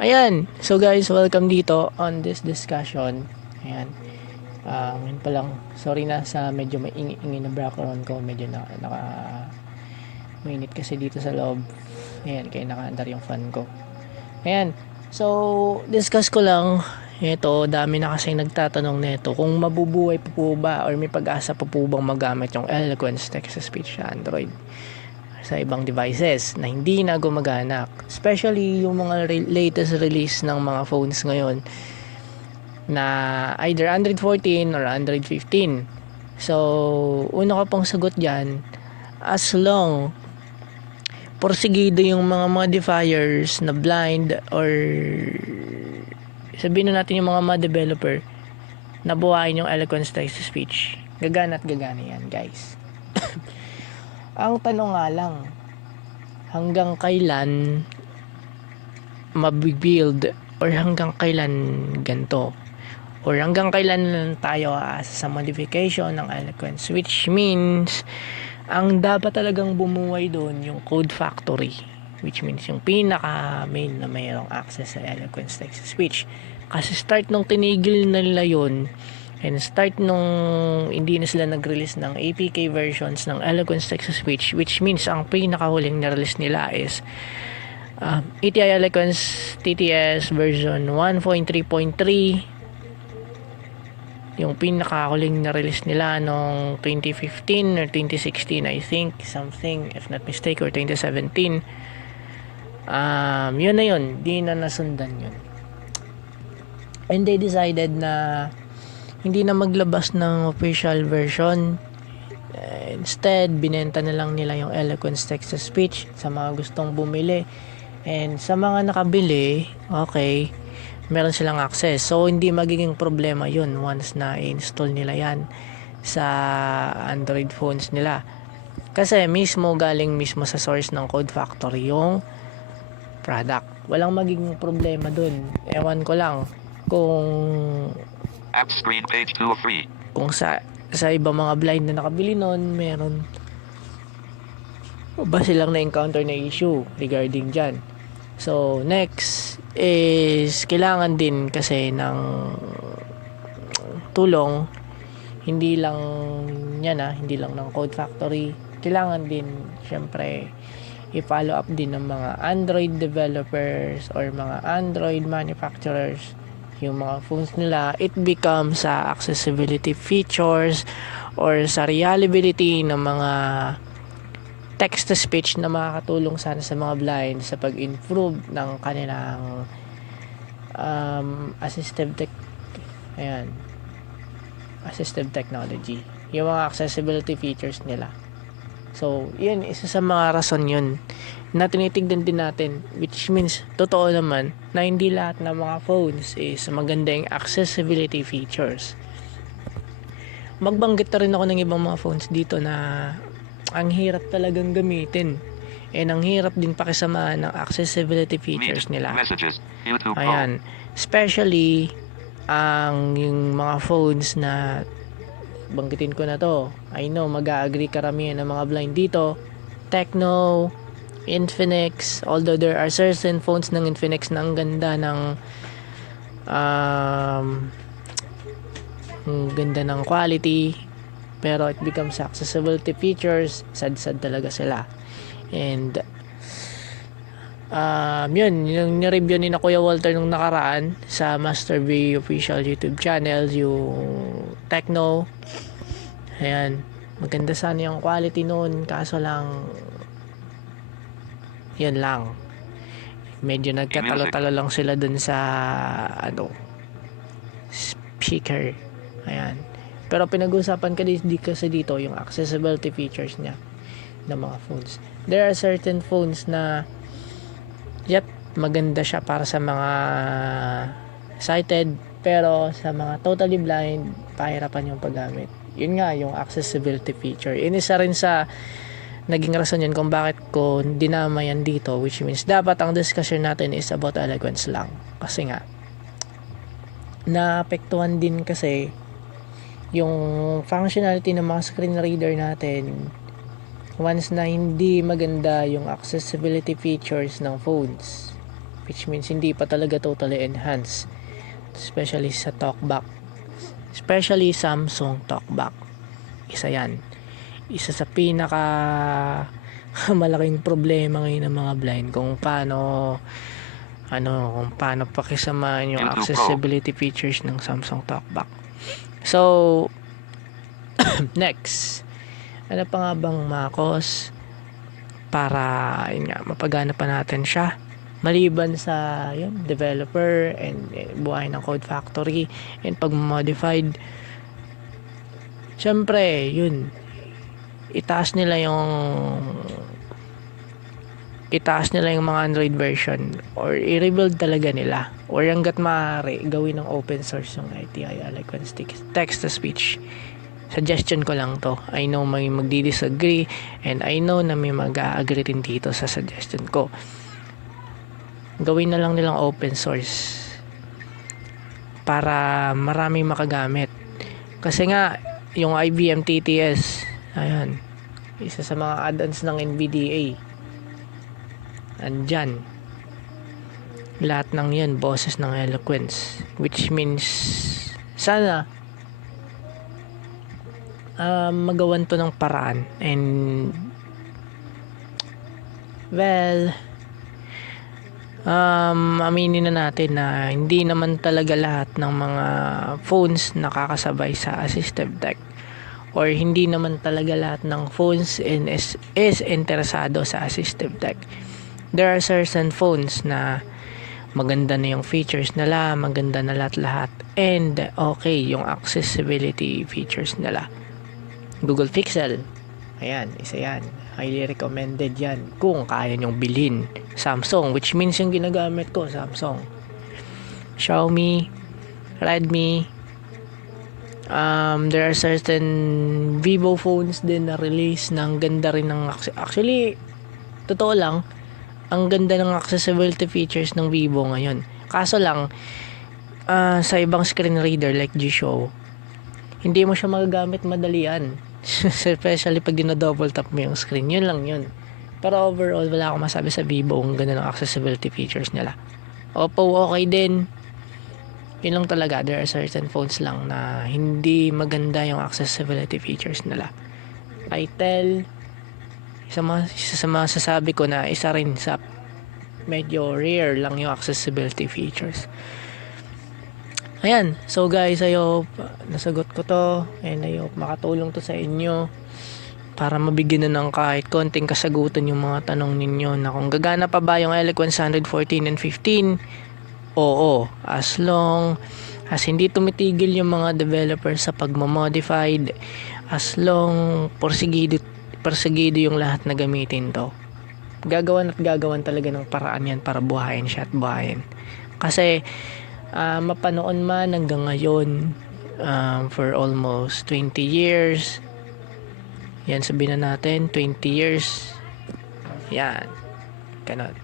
Ayan. So guys, welcome dito on this discussion. Ayan. Ngayon pa lang, sorry na sa medyo may ingi na background ko. Medyo mainit kasi dito sa loob. Ayan, kaya nakaandar yung fan ko. Ayan. So, discuss ko lang. Ito, dami na kasi nagtatanong nito kung mabubuhay pa po ba or may pag-asa pa po bang magamit yung Eloquence text-to-speech sa Android sa ibang devices na hindi na gumagana, especially yung mga latest release ng mga phones ngayon na either Android 14 or Android 15. So, una ka pong sagot dyan, as long porsigido yung mga modifiers na blind or sabihin na natin yung mga developer na buhayin yung Eloquence text-to-speech, gagana at gagana yan, guys. Ang tanong nga lang, hanggang kailan mabibuild or hanggang kailan ganito or hanggang kailan tayo sa modification ng Eloquence, which means ang dapat talagang bumuhay doon yung code factory, which means yung pinaka main na mayroong access sa Eloquence text-to-speech. Kasi start nung tinigil nila yun and start nung hindi na sila nag-release ng APK versions ng Eloquence text-to-speech, which means ang pinakahuling na-release nila is ATI Eloquence TTS version 1.3.3. yung pinakahuling na-release nila noong 2015 or 2016 I think, something if not mistake, or 2017. Yun na yun, di na nasundan yun, and they decided na hindi na maglabas ng official version. Instead, binenta na lang nila yung Eloquence text-to-speech sa mga gustong bumili. And sa mga nakabili, okay, meron silang access. So, hindi magiging problema yun once na install nila yan sa Android phones nila. Kasi galing mismo sa source ng Code Factory yung product. Walang magiging problema dun. Ewan ko lang kung App screen page 2 of 3. kung sa iba mga blind na nakabili nun, meron ba silang na-encounter na issue regarding dyan. So, next is kailangan din kasi ng tulong, hindi lang hindi lang ng Code Factory. Kailangan din, syempre, i-follow up din ng mga Android developers or mga Android manufacturers yung mga phones nila. It becomes sa accessibility features or sa reliability ng mga text-to-speech na makakatulong sana sa mga blind sa pag-improve ng kanilang assistive technology, yung mga accessibility features nila. So, yun, isa sa mga rason yun na tinitignan din natin, which means, totoo naman na hindi lahat ng mga phones is maganda yung accessibility features. Magbanggit na rin ako ng ibang mga phones dito na ang hirap talagang gamitin. And ang hirap din pakisamahan ng accessibility features nila. Messages. YouTube. Ayan. Especially, yung mga phones na banggitin ko na to. I know, mag-agree karamihan ng mga blind dito. Tecno, Infinix, although there are certain phones ng Infinix na ang ganda ng quality, pero it becomes accessibility features, sad talaga sila. And yun, yung nireview ni na Kuya Walter nung nakaraan sa Master V official YouTube channel, yung Tecno. Ayan, maganda sana yung quality noon, kaso lang yun lang, medyo nagkatalo-talo lang sila dun sa speaker. Ayan, pero pinag-usapan kasi dito yung accessibility features niya ng mga phones. There are certain phones na maganda siya para sa mga sighted, pero sa mga totally blind, pahirapan yung paggamit. Yun nga, yung accessibility feature. Isa rin sa naging rason yun kung bakit ko dinama yan dito, which means dapat ang discussion natin is about Eloquence lang. Kasi nga, naapektuhan din kasi yung functionality ng mga screen reader natin once na hindi maganda yung accessibility features ng phones. which means hindi pa talaga totally enhanced, especially sa talkback, especially Samsung talkback. Isa sa pinaka malaking problema ngayon ng mga blind kung paano pakisamahan yung accessibility features ng Samsung talkback. So next, ano pa nga bang makos para mapagana pa natin siya maliban sa developer and buhay ng code factory and pag-modified? Syempre itaas nila yung mga Android version or i-rebuild talaga nila, or hanggat maaari gawin ng open source yung ITI Eloquence text to speech. Suggestion ko lang to. I know may magdi-disagree and I know na may mag-agree din dito sa suggestion ko. Gawin na lang nilang open source para maraming makagamit. Kasi nga yung IBM TTS, ayan, isa sa mga add-ons ng NVDA, andyan lahat ng yan boses ng Eloquence, which means sana magawan to ng paraan. And well, aminin na natin na hindi naman talaga lahat ng mga phones nakakasabay sa assistive tech, or hindi naman talaga lahat ng phones is interesado sa assistive tech. There are certain phones na maganda na yung features nila, maganda na lahat, and okay yung accessibility features nila. Google Pixel, ayan, isa yan, highly recommended yan kung kaya nyong bilhin. Samsung, which means yung ginagamit ko, Samsung. Xiaomi, Redmi, there are certain Vivo phones din na release ng ganda rin ng actually, totoo lang, ang ganda ng accessibility features ng Vivo ngayon. Kaso lang, sa ibang screen reader like G-Show, hindi mo siya magagamit madalian. Especially pag double tap mo yung screen. Yun lang yun. Pero overall, wala akong masabi sa Vivo kung ganda ng accessibility features nila. Oppo, okay din. Yun lang talaga. There are certain phones lang na hindi maganda yung accessibility features nila. Itel, isa sa mga sasabi ko na isa rin sa medyo rare lang yung accessibility features. Ayan, so guys, I hope nasagot ko to, and I hope makatulong to sa inyo para mabigyan na ng kahit konting kasagutan yung mga tanong ninyo na kung gagana pa ba yung Eloquence 114 and 15. Oo, as long as hindi tumitigil yung mga developers sa pagmamodified, as long porsigido yung lahat na gamitin to, gagawan talaga ng paraan yan para buhayin siya at buhayin. Kasi mapanoon man hanggang ngayon, for almost 20 years, yan, sabihin na natin 20 years, yan, ganun.